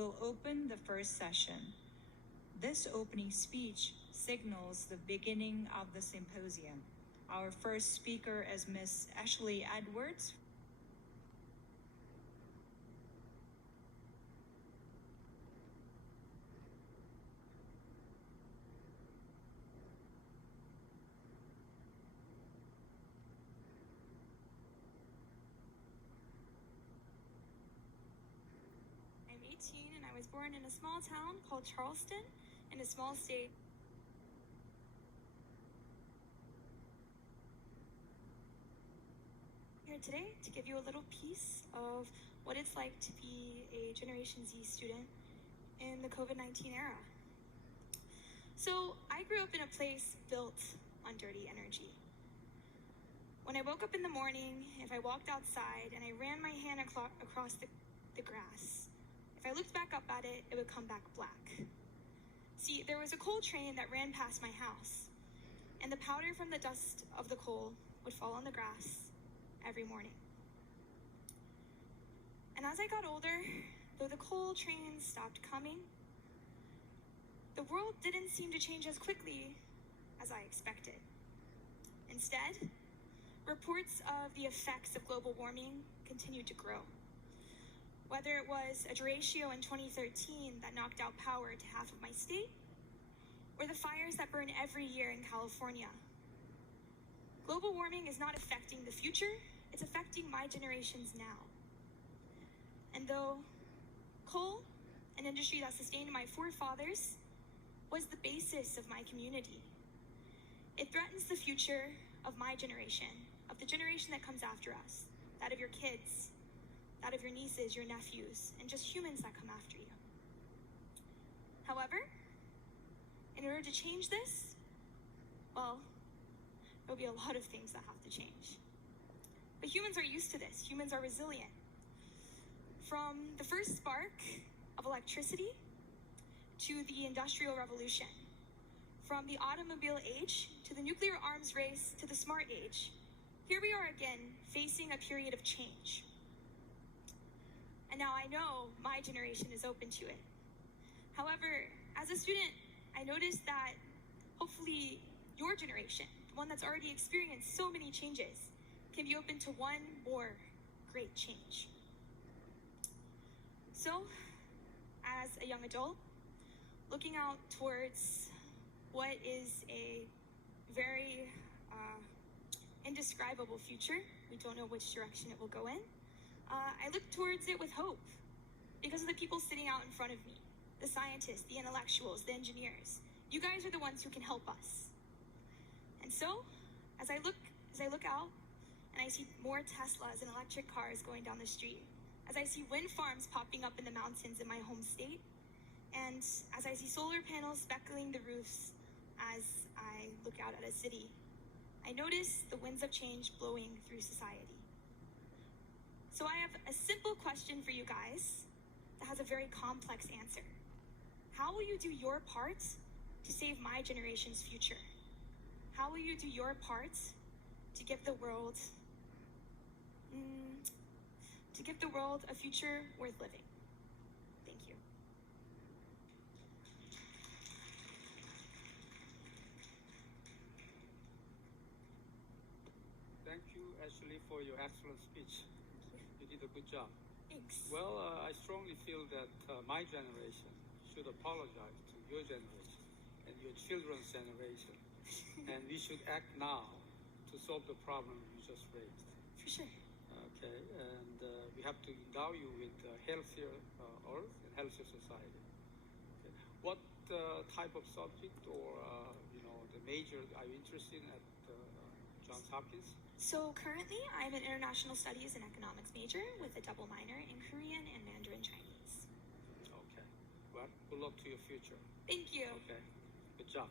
will open the first session. This opening speech signals the beginning of the symposium. Our first speaker is Ms. Ashleigh Edwards. I'm 18 and I was born in a small town called Charleston in a small state. Here today to give you a little piece of what it's like to be a Generation Z student in the COVID-19 era. So I grew up in a place built on dirty energy. When I woke up in the morning, if I walked outside and I ran my hand across the grass, if I looked back up at it, it would come back black. See, there was a coal train that ran past my house, and the powder from the dust of the coal would fall on the grass every morning. And as I got older, though the coal train stopped coming, the world didn't seem to change as quickly as I expected. Instead, reports of the effects of global warming continued to grow. Whether it was a derecho in 2013 that knocked out power to half of my state, or the fires that burn every year in California. Global warming is not affecting the future, it's affecting my generations now. And though coal, an industry that sustained my forefathers, was the basis of my community, it threatens the future of my generation, of the generation that comes after us, that of your kids, that of your nieces, your nephews, and just humans that come after you. However, in order to change this, well, there'll be a lot of things that have to change. But humans are used to this. Humans are resilient. From the first spark of electricity to the Industrial Revolution, from the automobile age to the nuclear arms race to the smart age, here we are again facing a period of change. And now I know my generation is open to it. However, as a student, I noticed that hopefully your generation, the one that's already experienced so many changes, can be open to one more great change. So, as a young adult, looking out towards what is a very indescribable future, we don't know which direction it will go in, I look towards it with hope because of the people sitting out in front of me, the scientists, the intellectuals, the engineers. You guys are the ones who can help us. And so, as I look out and I see more Teslas and electric cars going down the street, as I see wind farms popping up in the mountains in my home state, and as I see solar panels speckling the roofs as I look out at a city, I notice the winds of change blowing through society. So I have a simple question for you guys that has a very complex answer. How will you do your part to save my generation's future? How will you do your part to give the world a future worth living? Thank you. Thank you, Ashleigh, for your excellent speech. You did a good job. Thanks. Well, I strongly feel that my generation should apologize to your generation and your children's generation. And we should act now to solve the problem you just raised. For sure. Okay, and we have to endow you with a healthier earth and healthier society. Okay. What type of subject or the major are you interested in at Johns Hopkins? So currently, I'm an international studies and economics major with a double minor in Korean and Mandarin Chinese. Okay. Well, good luck to your future. Thank you. Okay. Good job.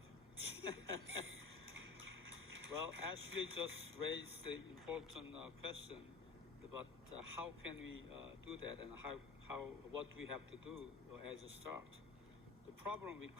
Well, Ashleigh just raised the important question about how can we do that and what we have to do as a start. The problem we